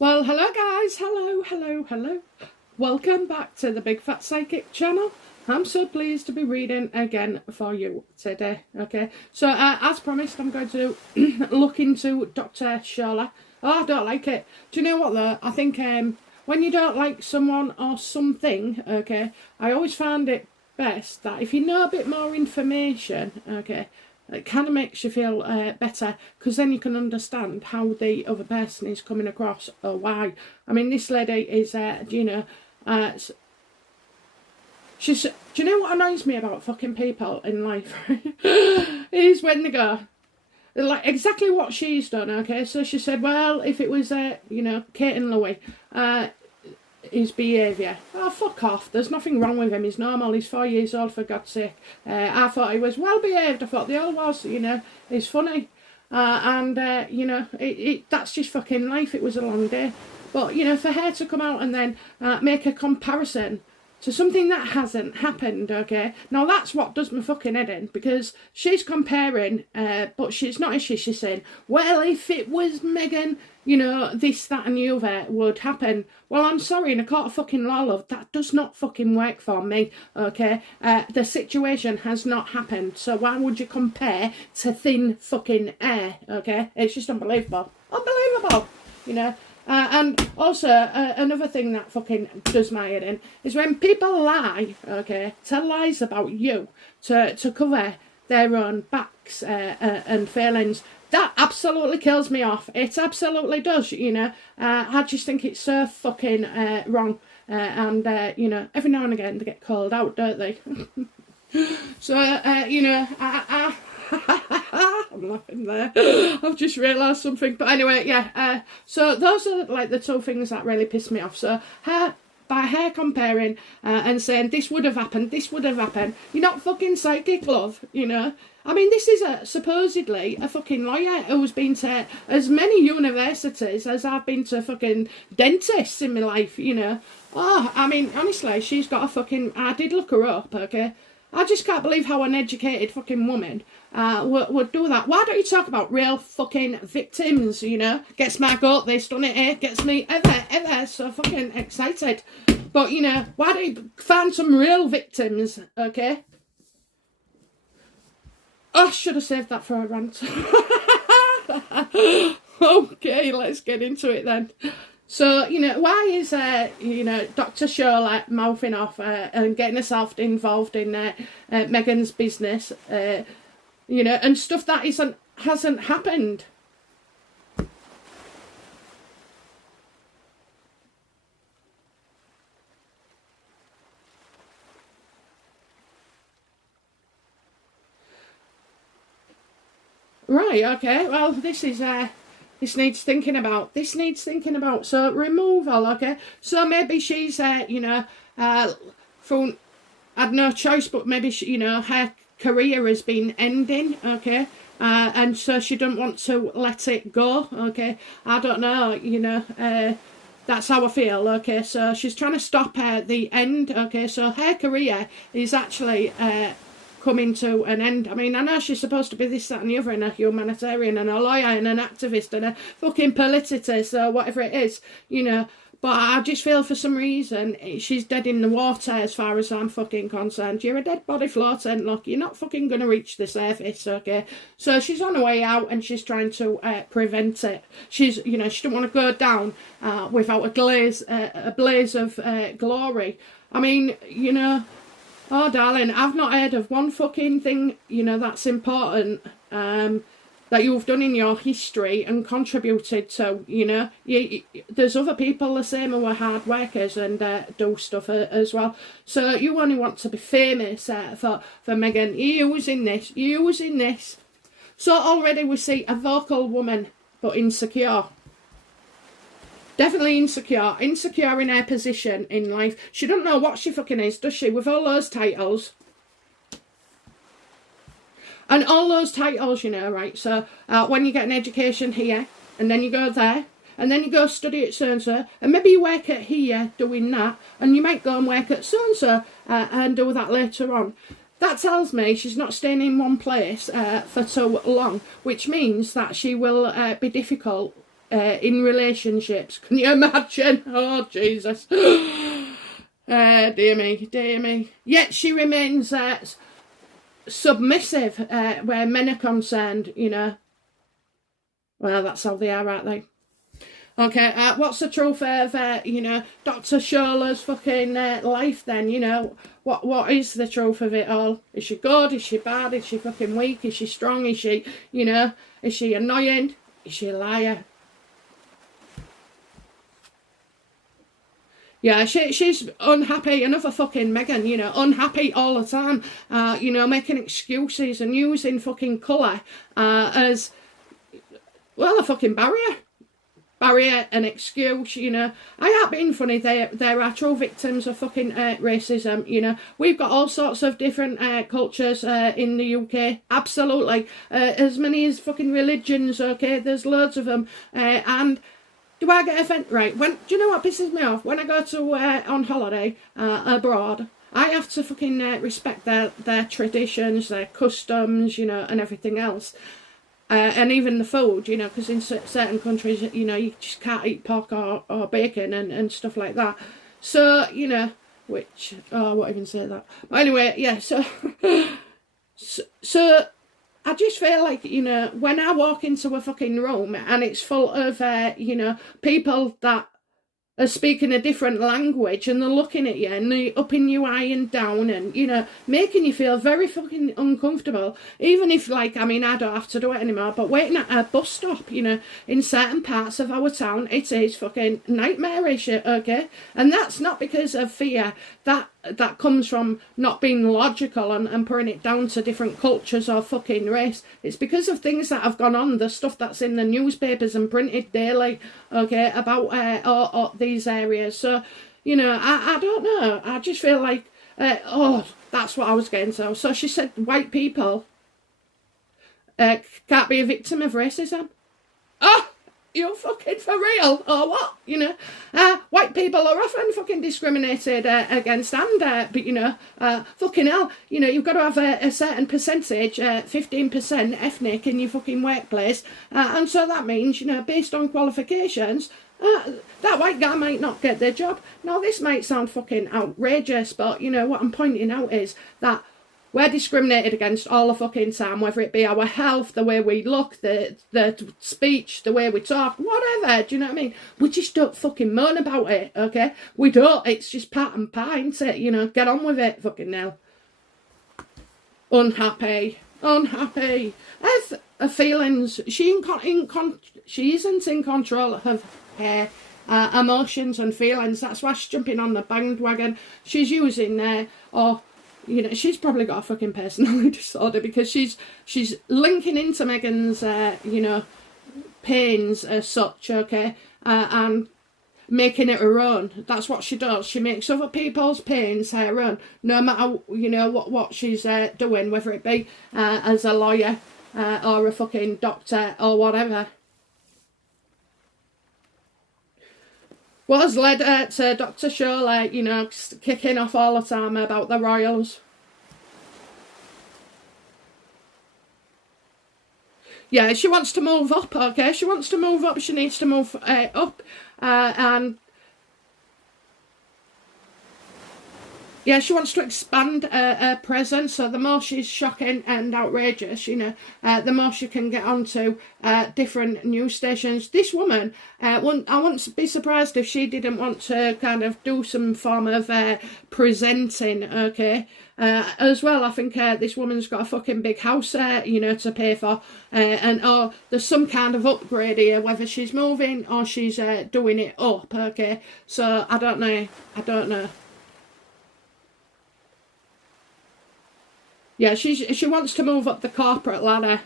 Well, hello guys, hello. Welcome back to the Big Fat Psychic channel. I'm so pleased to be reading again for you today, okay? So, as promised, I'm going to look into Dr. Shola. Oh, I don't like it. Do you know what though? I think when you don't like someone or something, okay, I always find it best that if you know a bit more information, okay, it kind of makes you feel better, because then you can understand how the other person is coming across or why. I mean, this lady is, she's, do you know what annoys me about fucking people in life? Is when they go, like exactly what she's done, okay? So she said, well, if it was, Kate and Louis, his behaviour. Oh, fuck off. There's nothing wrong with him. He's normal. He's 4 years old, for God's sake. I thought he was well behaved. I thought they all was, he's funny. That's just fucking life. It was a long day. But, for her to come out and then make a comparison to something that hasn't happened, okay? Now, that's what does my fucking head in, because she's comparing, but she's not, is she? She's saying, well, if it was Meghan, this, that and the other would happen. Well, I'm sorry, in a court of fucking law, love, that does not fucking work for me, okay? The situation has not happened, so why would you compare to thin fucking air, okay? It's just unbelievable. Unbelievable, and also, another thing that fucking does my head in is when people lie, okay, tell lies about you to cover their own backs and failings. That absolutely kills me off. It absolutely does, I just think it's so fucking wrong. Every now and again they get called out, don't they? So, I'm laughing there. I've just realised something. But anyway, yeah. So those are like the two things that really piss me off. So by her comparing and saying this would have happened, you're not fucking psychic, love, I mean, this is supposedly a fucking lawyer who's been to as many universities as I've been to fucking dentists in my life, Oh, I mean, honestly, she's got a fucking... I did look her up, okay? I just can't believe how an educated fucking woman would do that. Why don't you talk about real fucking victims, Gets my goat this, doesn't it, eh? Gets me ever so fucking excited. But, why don't you find some real victims, okay? Oh, I should have saved that for a rant. Okay, let's get into it then. So, why is, Dr. Shola mouthing off and getting herself involved in Meghan's business, and stuff that hasn't happened? Right, okay, well, this needs thinking about. So, removal, okay? So, maybe she's, had no choice, but maybe, her career has been ending, okay? And so she doesn't want to let it go, okay? I don't know, that's how I feel, okay? So, she's trying to stop the end, okay? So, her career is actually... coming to an end. I mean, I know she's supposed to be this, that and the other, and a humanitarian and a lawyer and an activist and a fucking politicist or whatever it is, but I just feel for some reason she's dead in the water as far as I'm fucking concerned. You're a dead body floating, look, you're not fucking going to reach the surface, okay? So she's on her way out and she's trying to prevent it. She's, she don't want to go down without a blaze of glory. I mean, oh, darling, I've not heard of one fucking thing, that's important, that you've done in your history and contributed to, there's other people the same who are hard workers and do stuff as well. So you only want to be famous for Meghan. You're using this. So already we see a vocal woman, but insecure. Definitely insecure in her position in life. She doesn't know what she fucking is, does she? With all those titles. And all those titles, right? So, when you get an education here, and then you go there, and then you go study at so-and-so, and maybe you work at here doing that, and you might go and work at so-and-so and do that later on. That tells me she's not staying in one place for so long, which means that she will be difficult in relationships. Can you imagine? Oh, Jesus. Dear me, dear me. Yet she remains submissive where men are concerned, you know. Well, that's how they are, aren't they? Okay, what's the truth of, you know, Dr. Shola's fucking life then, you know? What is the truth of it all? Is she good? Is she bad? Is she fucking weak? Is she strong? Is she, you know, is she annoying? Is she a liar? Yeah, she's unhappy, another fucking Meghan, you know, unhappy all the time, you know, making excuses and using fucking colour as, well, a fucking barrier and excuse, you know. I ain't being funny, there are true victims of fucking racism, you know. We've got all sorts of different cultures in the UK, absolutely, as many as fucking religions, okay, there's loads of them, and do I get offended? Right, do you know what pisses me off? When I go to on holiday abroad, I have to fucking respect their traditions, their customs, you know, and everything else. And even the food, you know, because in certain countries, you know, you just can't eat pork or bacon and stuff like that. So, you know, which, oh, I won't even say that. But anyway, yeah, so I just feel like, you know, when I walk into a fucking room and it's full of, you know, people that are speaking a different language and they're looking at you and they're upping you high and down and, you know, making you feel very fucking uncomfortable. Even if, like, I mean, I don't have to do it anymore, but waiting at a bus stop, you know, in certain parts of our town, it is fucking nightmarish, okay? And that's not because of fear. That comes from not being logical and putting it down to different cultures or fucking race. It's because of things that have gone on, the stuff that's in the newspapers and printed daily, okay, about all these areas. So, you know, I don't know. I just feel like, oh, that's what I was getting to. So she said white people can't be a victim of racism. Oh! You're fucking for real, or what? You know, white people are often fucking discriminated against, and but you know, fucking hell, you know, you've got to have a certain percentage, 15% ethnic in your fucking workplace, and so that means, you know, based on qualifications, that white guy might not get their job. Now, this might sound fucking outrageous, but you know what I'm pointing out is that we're discriminated against all the fucking time, whether it be our health, the way we look, the speech, the way we talk, whatever, do you know what I mean? We just don't fucking moan about it, okay? We don't, it's just pat and pie, isn't it? You know, get on with it, fucking hell. Unhappy. Her feelings, she isn't in control of her emotions and feelings. That's why she's jumping on the bandwagon. She's using you know, she's probably got a fucking personality disorder because she's linking into Meghan's, you know, pains as such, okay, and making it her own. That's what she does. She makes other people's pains her own, no matter, you know, what she's doing, whether it be as a lawyer or a fucking doctor or whatever. What has led to Dr. Shola, you know, kicking off all the time about the royals? Yeah, she wants to move up, okay? She wants to move up. She needs to move up. And yeah, she wants to expand her presence, so the more she's shocking and outrageous, you know, the more she can get onto different news stations. This woman, I wouldn't be surprised if she didn't want to kind of do some form of presenting, okay? As well, I think this woman's got a fucking big house, you know, to pay for, and there's some kind of upgrade here, whether she's moving or she's doing it up, okay? So, I don't know. Yeah, she wants to move up the corporate ladder.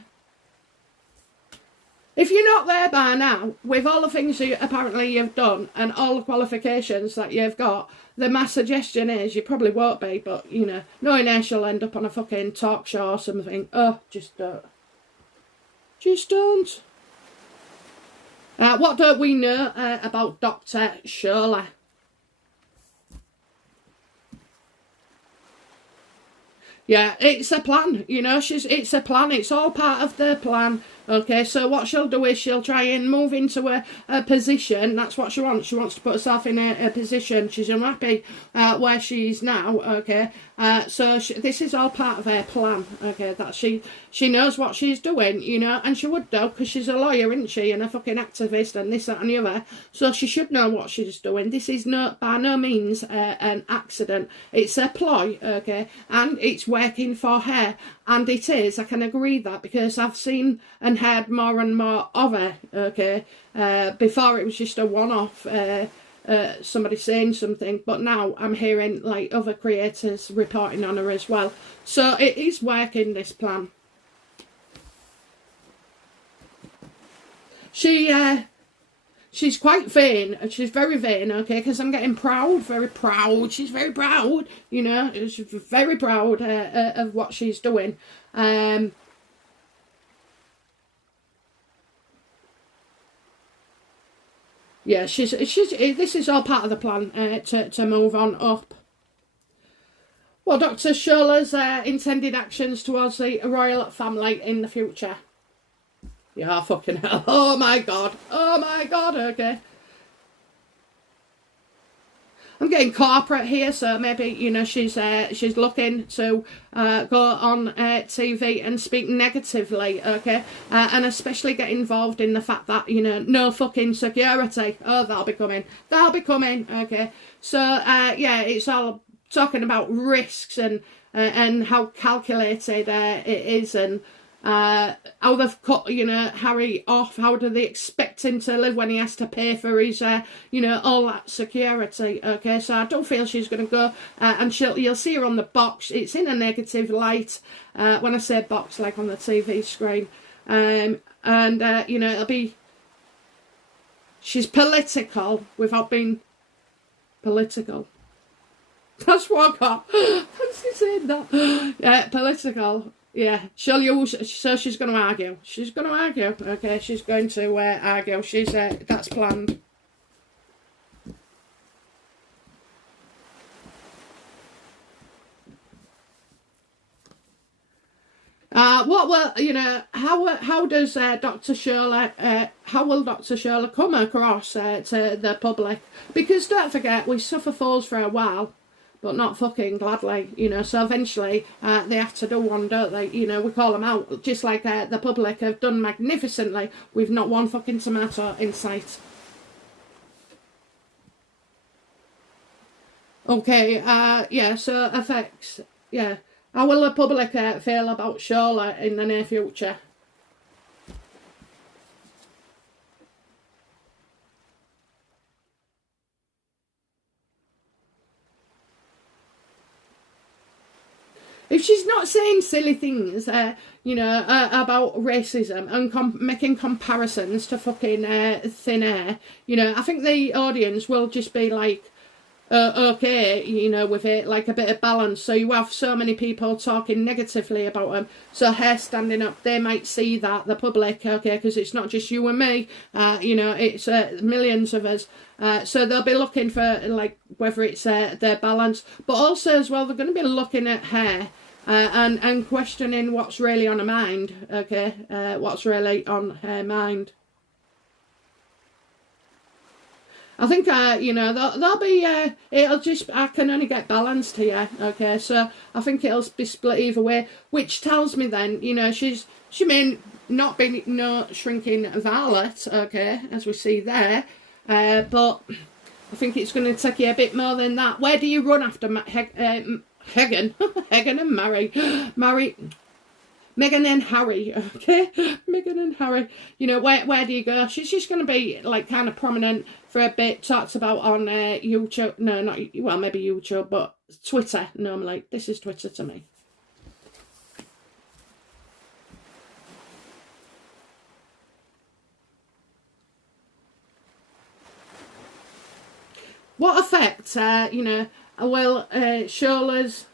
If you're not there by now, with all the things that apparently you've done and all the qualifications that you've got, then my suggestion is you probably won't be, but, you know, knowing her, she'll end up on a fucking talk show or something. Oh, just don't. Just don't. What don't we know about Dr. Shola? Yeah, it's a plan, you know, it's a plan, it's all part of the plan, Okay, so what she'll do is she'll try and move into a position. That's what she wants. She wants to put herself in a position. She's unhappy where she is now. Okay, so this is all part of her plan. Okay, that she knows what she's doing, you know, and she would do because she's a lawyer, isn't she, and a fucking activist and this, that and the other. So she should know what she's doing. This is by no means an accident. It's a ploy, okay, and it's working for her. And it is, I can agree that, because I've seen and heard more and more of her, okay. Before it was just a one-off, somebody saying something, but now I'm hearing like other creators reporting on her as well. So it is working, this plan. She's quite vain. She's very vain, okay, because I'm getting proud, very proud. She's very proud, you know. She's very proud of what she's doing. Yeah, she's. This is all part of the plan to move on up. Well, Dr. Shola's intended actions towards the royal family in the future. Yeah, fucking hell. Oh my god. Oh my god, okay. I'm getting corporate here, so maybe, you know, she's looking to go on TV and speak negatively, okay? And especially get involved in the fact that, you know, no fucking security. Oh, that'll be coming. That'll be coming, okay? So, yeah, it's all talking about risks and how calculated it is, and how they've cut, you know, Harry off. How do they expect him to live when he has to pay for his, you know, all that security? Okay, so I don't feel she's going to go, and you'll see her on the box. It's in a negative light. When I say box, like on the TV screen, and you know, it'll be. She's political without being political. That's what I got. Fancy saying that. Yeah, political. Yeah, she'll use, so she's going to argue. She's going to argue, okay? She's going to argue. She's, that's planned. What will, you know, how does Dr. Shola, how will Dr. Shola come across to the public? Because don't forget, we suffer fools for a while, but not fucking gladly, you know. So eventually they have to do one, don't they? You know, we call them out, just like the public have done magnificently with not one fucking tomato in sight. Okay, yeah, so effects, yeah. How will the public feel about Shola in the near future? If she's not saying silly things, you know, about racism and making comparisons to fucking thin air, you know, I think the audience will just be like, okay, you know, with it, like a bit of balance. So you have so many people talking negatively about them, so her standing up, they might see that, the public, okay, because it's not just you and me, you know, it's millions of us, so they'll be looking for, like, whether it's their balance, but also as well, they're going to be looking at her, and questioning what's really on her mind, okay, what's really on her mind. I think, you know, they'll be, it'll just, I can only get balanced here, okay, so I think it'll be split either way, which tells me then, you know, she may not be no shrinking violet, okay, as we see there, but I think it's going to take you a bit more than that. Where do you run after Hagen? Hagen and Mary... Meghan and Harry, okay? Meghan and Harry. You know, where do you go? She's just going to be, like, kind of prominent for a bit. Talks about on YouTube. No, not, well, maybe YouTube, but Twitter normally. This is Twitter to me. What effect, you know, will Shola's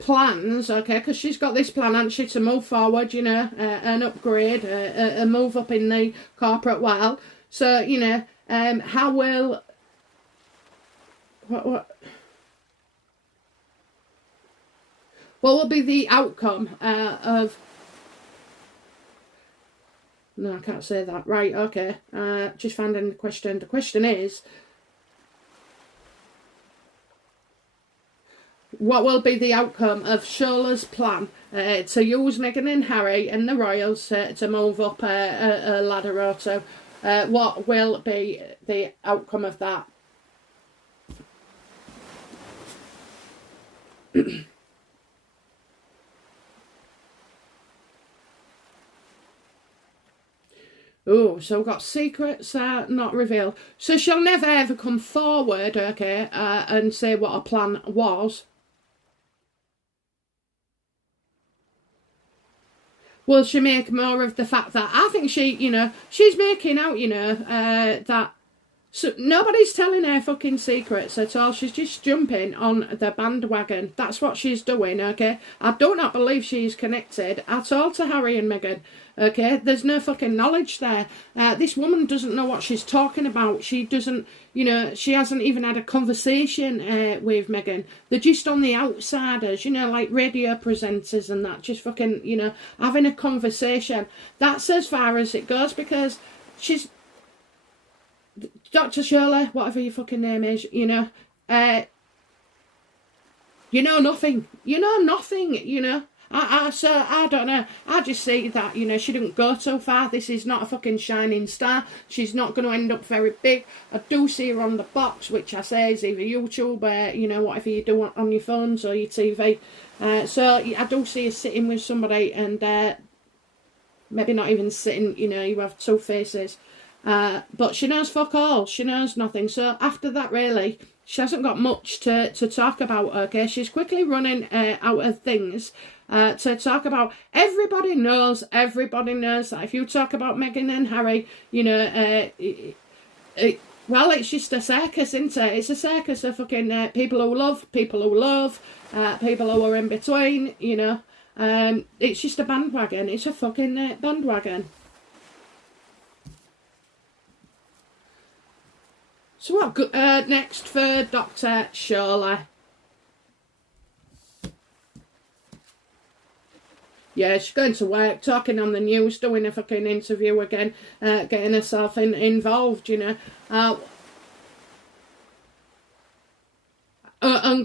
plans, okay, because she's got this plan, hasn't she, to move forward, you know, and upgrade, and move up in the corporate world. So, you know, how will, what will be the outcome of No, I can't say that. Right, okay. Just finding the question. The question is, what will be the outcome of Shola's plan to use Meghan and Harry and the royals to move up a ladder or two? What will be the outcome of that? Oh, so we've got secrets not revealed. So she'll never ever come forward, okay, and say what her plan was. Will she make more of the fact that I think she, she's making out, that so nobody's telling her fucking secrets at all. She's just jumping on the bandwagon. That's what she's doing, okay? I do not believe she's connected at all to Harry and Meghan, okay? There's no fucking knowledge there. This woman doesn't know what she's talking about. She doesn't, she hasn't even had a conversation with Meghan. They're just on the outsiders, like radio presenters and that, just fucking, having a conversation. That's as far as it goes, because she's Dr. Shola, whatever your fucking name is, nothing. You know nothing, So I don't know. I just see that, she didn't go so far. This is not a fucking shining star. She's not going to end up very big. I do see her on the box, which I say is either YouTube or, whatever you do on your phones or your TV. So I do see her sitting with somebody and maybe not even sitting, you have two faces. But she knows fuck all. She knows nothing. So after that, really, she hasn't got much to talk about, okay? She's quickly running out of things to talk about. Everybody knows that if you talk about Meghan and Harry, well, it's just a circus, isn't it? It's a circus of fucking people who love, people who are in between, it's just a bandwagon. It's a fucking bandwagon. So what next for Dr. Shola? Yeah, she's going to work, talking on the news, doing a fucking interview again, getting herself involved, and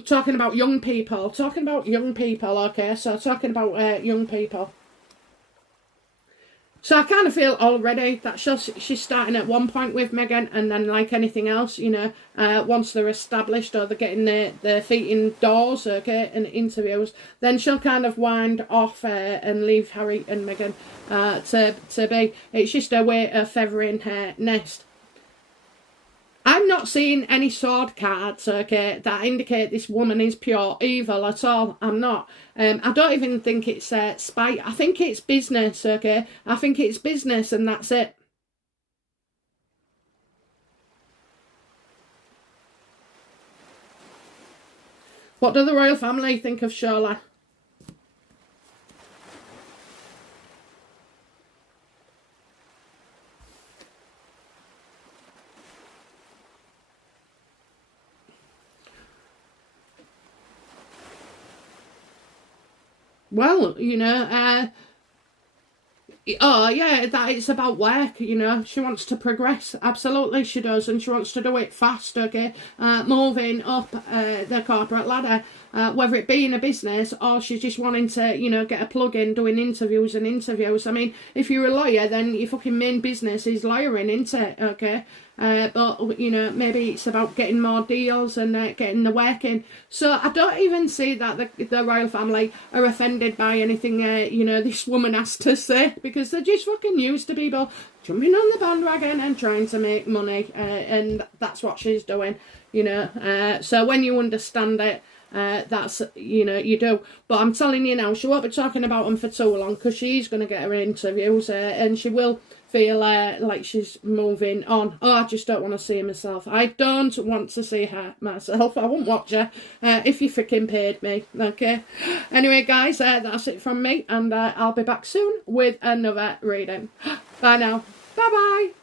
talking about young people, okay, so talking about young people. So I kind of feel already that she's starting at one point with Meghan, and then like anything else, once they're established or they're getting their feet indoors, okay, and interviews, then she'll kind of wind off and leave Harry and Meghan to be. It's just a way of feathering her nest. I'm not seeing any sword cards, okay, that indicate this woman is pure evil at all. I'm not. I don't even think it's spite. I think it's business, okay? I think it's business and that's it. What do the royal family think of Shola? Well, oh yeah, that it's about work, she wants to progress, absolutely she does, and she wants to do it fast, okay, moving up the corporate ladder, whether it be in a business or she's just wanting to, get a plug in doing interviews. I mean, if you're a lawyer, then your fucking main business is lawyering, isn't it, okay? But, maybe it's about getting more deals and getting the work in. So I don't even see that the royal family are offended by anything, this woman has to say, because they're just fucking used to people jumping on the bandwagon and trying to make money, and that's what she's doing, So when you understand it, that's, you do. But I'm telling you now, she won't be talking about them for too long, because she's going to get her interviews, and she will feel like she's moving on. Oh, I just don't want to see her myself. I don't want to see her myself. I won't watch her if you freaking paid me, okay? Anyway, guys, that's it from me, and I'll be back soon with another reading. Bye now. Bye-bye.